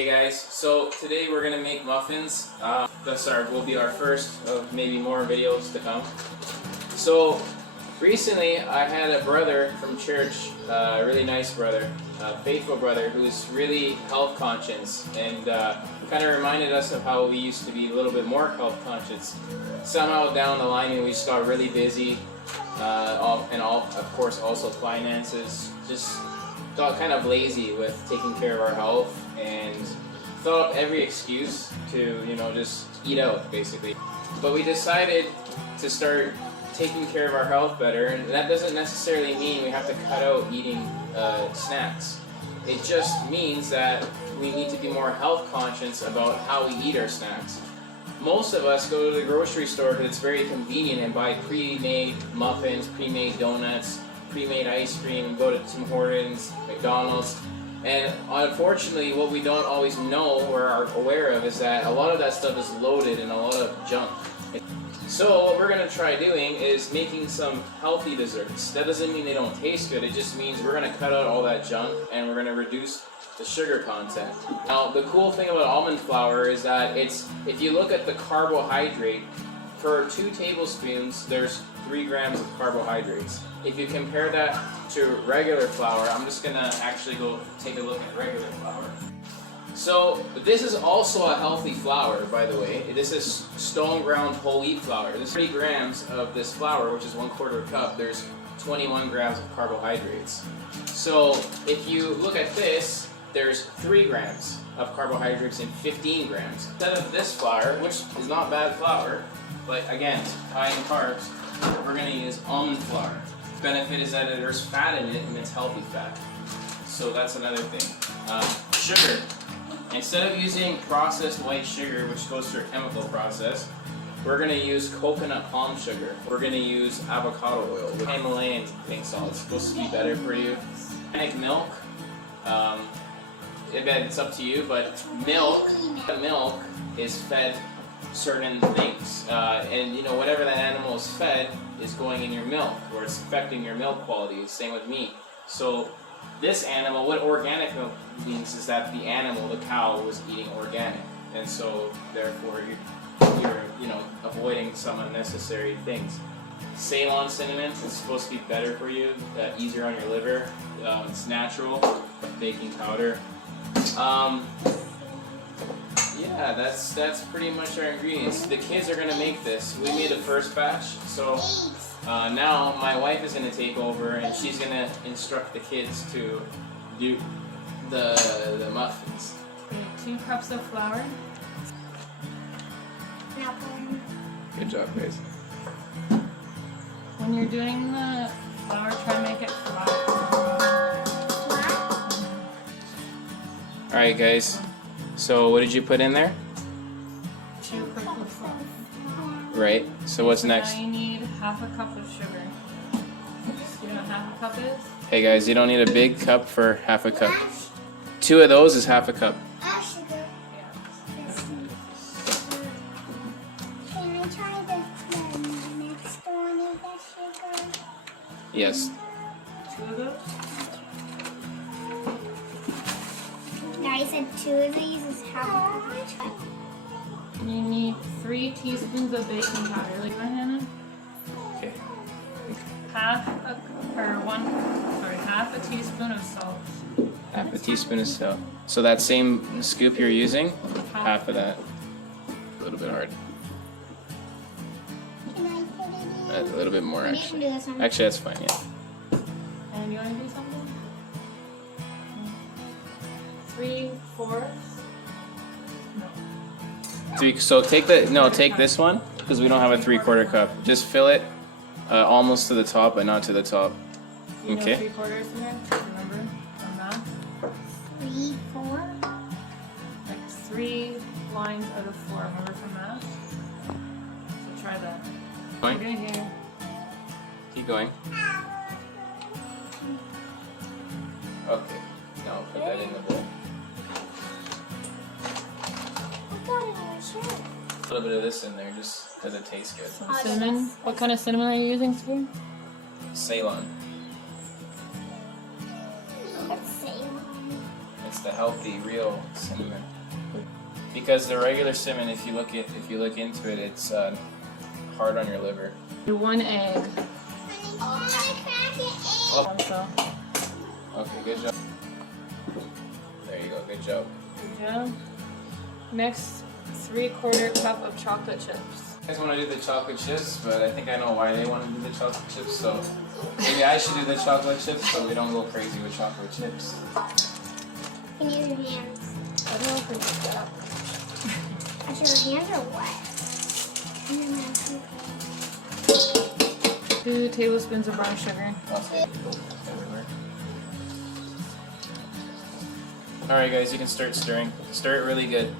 Hey guys, so today we're gonna make muffins. Will be our first of maybe more videos to come. So recently I had a brother from church, a really nice brother, a faithful brother who's really health conscious and kind of reminded us of how we used to be a little bit more health conscious. Somehow down the line we just got really busy, of course also finances, just got kind of lazy with taking care of our health and thought up every excuse to, just eat out basically. But we decided to start taking care of our health better, and that doesn't necessarily mean we have to cut out eating snacks. It just means that we need to be more health conscious about how we eat our snacks. Most of us go to the grocery store because it's very convenient and buy pre-made muffins, pre-made donuts, pre-made ice cream, go to Tim Hortons, McDonald's, and unfortunately what we don't always know or are aware of is that a lot of that stuff is loaded in a lot of junk. So what we're going to try doing is making some healthy desserts. That doesn't mean they don't taste good, it just means we're going to cut out all that junk and we're going to reduce the sugar content. Now the cool thing about almond flour is that if you look at the carbohydrate, for 2 tablespoons there's 3 grams of carbohydrates. If you compare that to regular flour, I'm just gonna actually go take a look at regular flour. So this is also a healthy flour, by the way. This is stone ground whole wheat flour. There's 30 grams of this flour, which is 1/4 cup. There's 21 grams of carbohydrates. So if you look at this, there's 3 grams of carbohydrates and 15 grams. Instead of this flour, which is not bad flour, but again, high in carbs, we're going to use almond flour. The benefit is that there's fat in it and it's healthy fat. So that's another thing. Sugar. Instead of using processed white sugar, which goes through a chemical process, we're going to use coconut palm sugar. We're going to use avocado oil with Himalayan pink salt. It's supposed to be better for you. Organic milk. It's up to you, but milk is fed certain things, and whatever that animal is fed is going in your milk, or it's affecting your milk quality. Same with meat. So this animal, what organic milk means is that the animal, the cow, was eating organic, and so therefore you're avoiding some unnecessary things. Ceylon cinnamon is supposed to be better for you, easier on your liver. It's natural, baking powder. Yeah, that's pretty much our ingredients. The kids are gonna make this. We made the first batch, so now my wife is gonna take over and she's gonna instruct the kids to do the muffins. 2 cups of flour. Good job, guys. When you're doing the flour, try to make it flat. All right, guys. So what did you put in there? 2 cups of flour. Right. So what's So next? now you need 1/2 cup of sugar. You know what 1/2 cup is? Hey guys, you don't need a big cup for 1/2 cup. 2 of those is 1/2 cup. Yeah. Can I try the next one of the sugar? Yes. 2 of those? Now you said 2 of these is half a cup. You need 3 teaspoons of baking powder. Like that, Hannah? Okay. Half a teaspoon of salt. 1/2 teaspoon of salt. So that same scoop you're using, half of that. A little bit hard. Can I put it in? A little bit more You can actually. do this one. Actually, that's fine. Yeah. And you want to do something? 3/4? No. So take this one because we don't have a 3/4 cup. Just fill it almost to the top, but not to the top. You know Okay. 3/4 here? Remember? From math? 3, 4. Like 3 lines out of 4. Remember from math? So try that. Going? You're good here. Keep going. Okay. Now put that in the bowl. I got it on my shirt. A little bit of this in there just because it tastes good. Some cinnamon. What kind of cinnamon are you using, Spoon? Ceylon. Let's see. the healthy, real cinnamon. Because the regular cinnamon, if you look into it, it's hard on your liver. 1 egg. Honey, I want to crack an egg. Also. Okay, good job. There you go, good job. Good job. Next, 3/4 cup of chocolate chips. You guys want to do the chocolate chips, but I think I know why they want to do the chocolate chips, so maybe I should do the chocolate chips so we don't go crazy with chocolate chips. Can you use your hands? I don't know if we can get that. Actually, your hands are wet. And then that's okay. 2 tablespoons of brown sugar. Okay. Everywhere. Alright guys, you can start stirring. Stir it really good.